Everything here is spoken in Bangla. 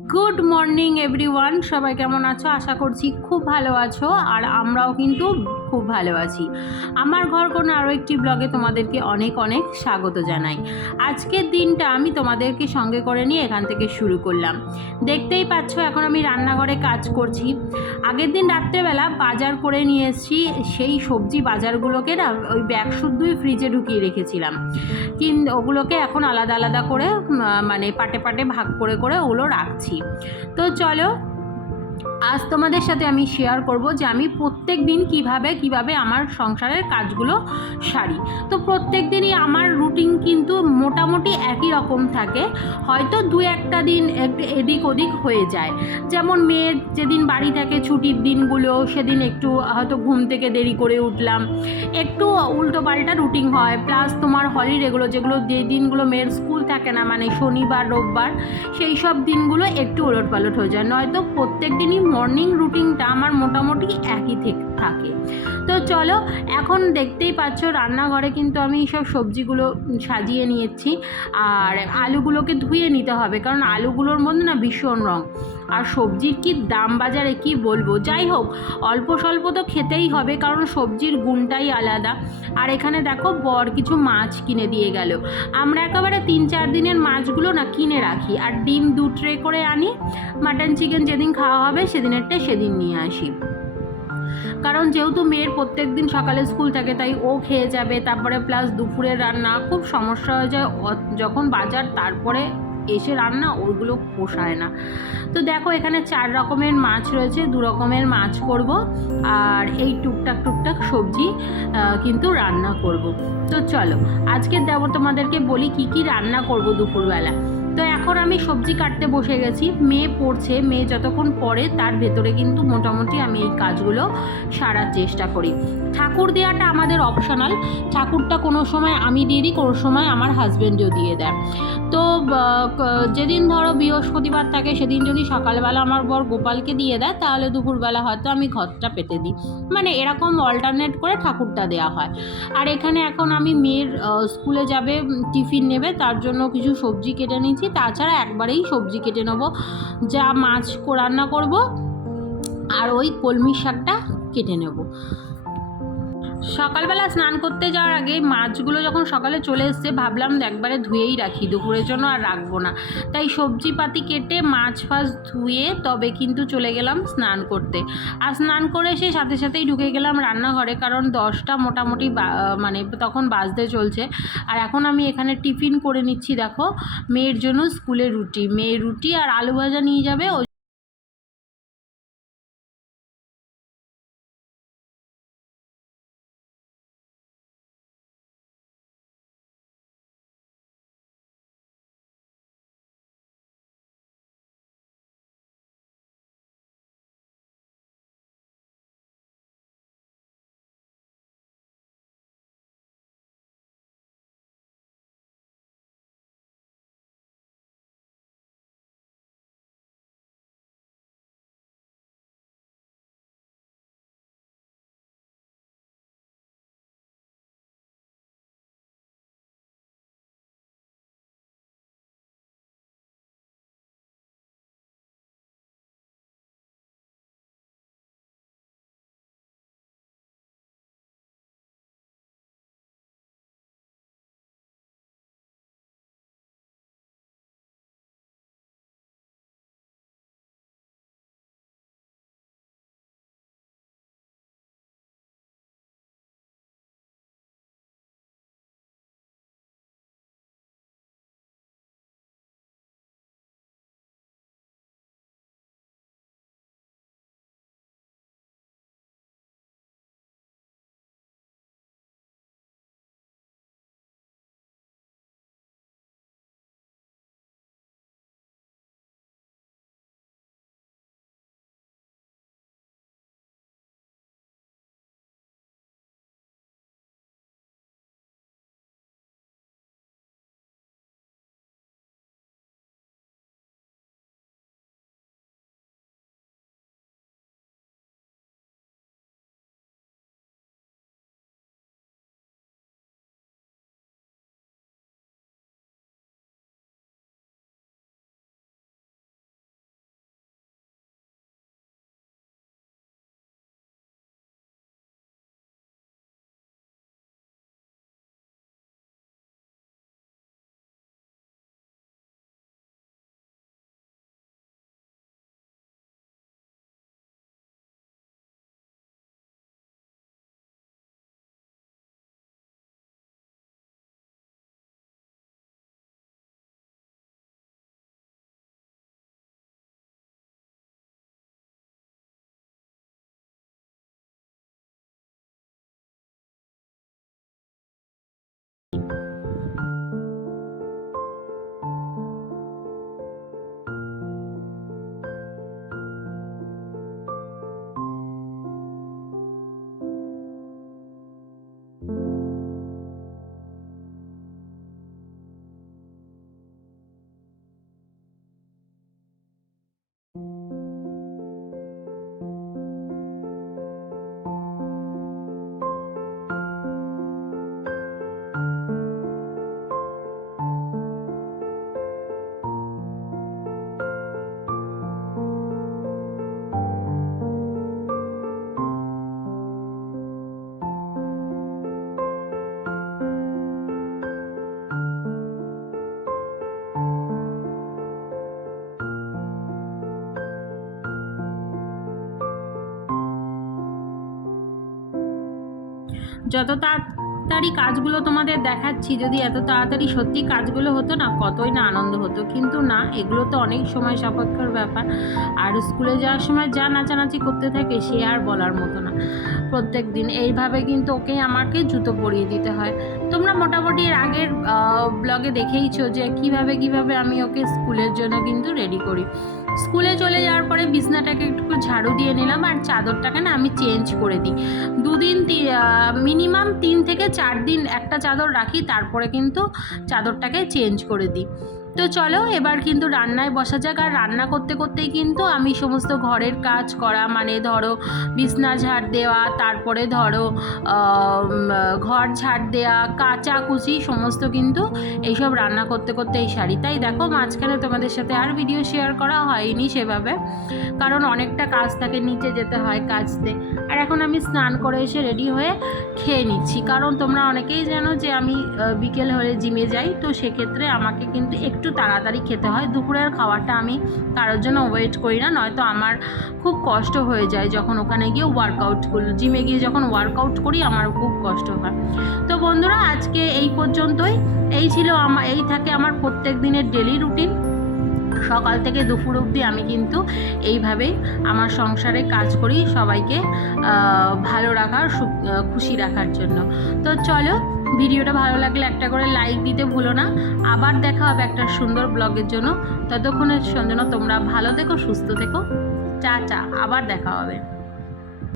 গুড মর্নিং এভরিওয়ান, সবাই কেমন আছো? আশা করছি খুব ভালো আছো, আর আমরাও কিন্তু খুব ভালো আছি। আমার ঘর কোনো আরও একটি ব্লগে তোমাদেরকে অনেক অনেক স্বাগত জানাই। আজকের দিনটা আমি তোমাদেরকে সঙ্গে করে নিয়ে এখান থেকে শুরু করলাম। দেখতেই পাচ্ছ এখন আমি রান্নাঘরে কাজ করছি। আগের দিন রাত্রেবেলা বাজার করে নিয়ে এসেছি, সেই সবজি বাজারগুলোকে না ওই ব্যাগ শুদ্ধই ফ্রিজে ঢুকিয়ে রেখেছিলাম, কিন্তু ওগুলোকে এখন আলাদা আলাদা করে মানে পাটে পাটে ভাগ করে করে ওগুলো রাখছি। তো চলো আজ তোমাদের সাথে আমি শেয়ার করব যে আমি প্রত্যেক দিন কিভাবে আমার সংসারের কাজগুলো সারি। তো প্রত্যেক দিনই আমার রুটিন কিন্তু মোটামুটি একই রকম থাকে, হয়তো দু একটা দিন একটু এদিক ওদিক হয়ে যায়। যেমন মেয়ের যেদিন বাড়ি থাকে ছুটির দিনগুলো, সেদিন একটু হয়তো ঘুম থেকে দেরি করে উঠলাম, একটু উল্টো পাল্টা রুটিন হয়। প্লাস তোমার হলিডেগুলো যেগুলো যে দিনগুলো মেয়ের স্কুল থাকে না, মানে শনিবার রোববার, সেই সব দিনগুলো একটু ওলটপালট হয়ে যায়, নয়তো প্রত্যেক দিনই মর্নিং রুটিনটা আমার মোটামুটি একই থাকে। তো চলো, এখন দেখতেই পাচ্ছ রান্নাঘরে কিন্তু আমি সব সবজিগুলো সাজিয়ে নিয়েছি, আর আলুগুলোকে ধুয়ে নিতে হবে, কারণ আলুগুলোর মধ্যে না ভীষণ রং। আর সবজির কি দাম বাজারে কি বলবো। যাই হোক, অল্প স্বল্প তো খেতেই হবে, কারণ সবজির গুণটাই আলাদা। আর এখানে দেখো বর কিছু মাছ কিনে দিয়ে গেল। আমরা একেবারে 3-4 দিনের মাছগুলো না কিনে রাখি, আর ডিম 2 ট্রে করে আনি। মাটন চিকেন যেদিন খাওয়া হবে সেদিনেরটা সেদিন নিয়ে আসি, কারণ যেহেতু মেয়ের প্রত্যেক দিন সকালে স্কুল থাকে, তাই ও খেয়ে যাবে। তারপরে প্লাস দুপুরের রান্না খুব সমস্যা হয়ে যায়, যখন বাজার তারপরে এসে রান্না ওইগুলো পোষায় না। তো দেখো এখানে 4 রকমের মাছ রয়েছে, 2 রকমের মাছ করব, আর এই টুকটাক সবজি কিন্তু রান্না করব। তো চলো আজকে তোমাদেরকে বলি কি রান্না করব দুপুরবেলা। তো এখন আমি সবজি কাটতে বসে গেছি। মেয়ে পড়ছে, মেয়ে যতক্ষণ পড়ে তার ভেতরে কিন্তু মোটামুটি আমি এই কাজগুলো সারার চেষ্টা করি। ঠাকুর দেওয়াটা আমাদের অপশনাল, ঠাকুরটা কোনো সময় আমি দিয়ে দিই, কোনো সময় আমার হাজব্যান্ডও দিয়ে দেয়। তো যেদিন ধরো বৃহস্পতিবার থাকে সেদিন যদি সকালবেলা আমার বর গোপালকে দিয়ে দেয়, তাহলে দুপুরবেলা হয়তো আমি ঘরটা পেতে দিই। মানে এরকম অল্টারনেট করে ঠাকুরটা দেওয়া হয়। আর এখানে এখন আমি মেয়ের স্কুলে যাবে, টিফিন নেবে, তার জন্য কিছু সবজি কেটে নিচ্ছি। তাছাড়া একবারেই সবজি কেটে নেবো, যা মাছ রান্না করব আর ওই কলমি শাকটা কেটে নেব। সকালবেলা স্নান করতে যাওয়ার আগে মাছগুলো যখন সকালে চলে এসছে, ভাবলাম একবারে ধুয়েই রাখি, দুপুরের জন্য আর রাখবো না। তাই সবজিপাতি কেটে মাছ ফাছ ধুয়ে তবে কিন্তু চলে গেলাম স্নান করতে। আর স্নান করে এসে সাথে সাথেই ঢুকে গেলাম রান্নাঘরে, কারণ 10টা মোটামুটি মানে তখন বাজতে চলছে। আর এখন আমি এখানে টিফিন করে নিচ্ছি। দেখো মেয়ের জন্য স্কুলে রুটি, মেয়ে রুটি আর আলু ভাজা নিয়ে যাবে। যত তাড়াতাড়ি কাজগুলো তোমাদের দেখাচ্ছি, যদি এত তাড়াতাড়ি সত্যি কাজগুলো হতো না, কতই না আনন্দ হতো। কিন্তু না, এগুলো তো অনেক সময় সাপেক্ষর ব্যাপার। আর স্কুলে যাওয়ার সময় যা নাচানাচি করতে থাকে সে আর বলার মতো না। প্রত্যেক দিন এইভাবে কিন্তু আমাকে জুতো পরিয়ে দিতে হয়। তোমরা মোটামুটি এর আগের ব্লগে দেখেইছো যে কিভাবে আমি ওকে স্কুলের জন্য কিন্তু রেডি করি। স্কুলে চলে যাওয়ার পরে বিছনাটাকে একটু ঝাড়ু দিয়ে নিলাম, আর চাদরটাকে না আমি চেঞ্জ করে দিই। দুদিন মিনিমাম 3 থেকে 4 দিন একটা চাদর রাখি, তারপরে কিন্তু চাদরটাকে চেঞ্জ করে দিই। তো চলো এবার কিন্তু রান্নায় বসা যাক। আর রান্না করতে করতেই কিন্তু আমি সমস্ত ঘরের কাজ করা, মানে ধরো বিছনা ঝাড় দেওয়া, তারপরে ধরো ঘর ঝাড় দেওয়া, কাচাকুচি সমস্ত কিন্তু এইসব রান্না করতে করতে এই সারি। তাই দেখো মাঝখানে তোমাদের সাথে আর ভিডিও শেয়ার করা হয়নি সেভাবে, কারণ অনেকটা কাজ থাকে, নিচে যেতে হয় কাচতে। আর এখন আমি স্নান করে এসে রেডি হয়ে খেয়ে নিচ্ছি, কারণ তোমরা অনেকেই জানো যে আমি বিকেল হলে জিমে যাই, তো সেক্ষেত্রে আমাকে কিন্তু একটু তাড়াতাড়ি খেতে হয়। দুপুরের খাবারটা আমি কারোর জন্য ওয়েট করি না, নয়তো আমার খুব কষ্ট হয়ে যায় যখন ওখানে গিয়ে জিমে গিয়ে যখন ওয়ার্কআউট করি আমার খুব কষ্ট হয়। তো বন্ধুরা আজকে এই পর্যন্তই। এই থাকে আমার প্রত্যেক দিনের ডেলি রুটিন। সকাল থেকে দুপুর অবধি আমি কিন্তু এইভাবেই আমার সংসারে কাজ করি, সবাইকে ভালো রাখার, খুশি রাখার জন্য। তো চলো, ভিডিওটা ভালো লাগলে একটা করে লাইক দিতে ভুলো না। আবার দেখা হবে একটা সুন্দর ব্লগের জন্য। ততক্ষণের জন্য তোমরা ভালো থেকো, সুস্থ থেকো। টাটা, আবার দেখা হবে।